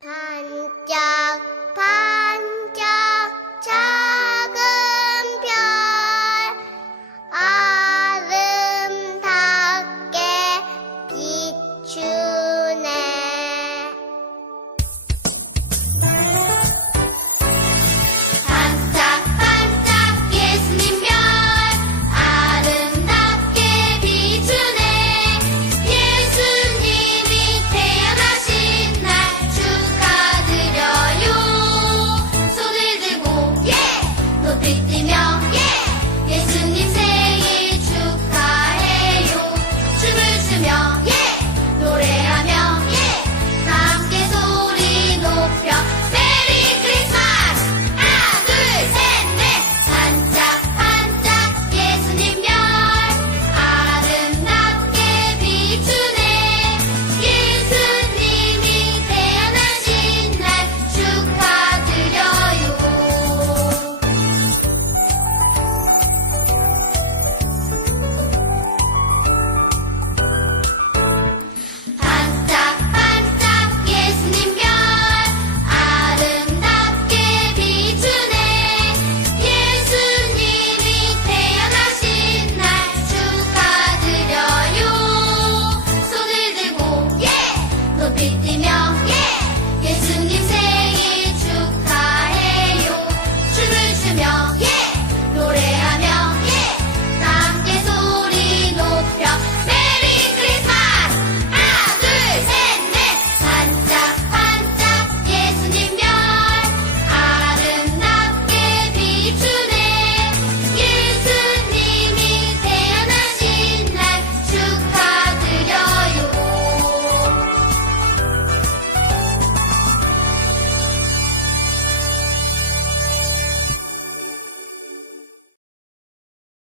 Pie.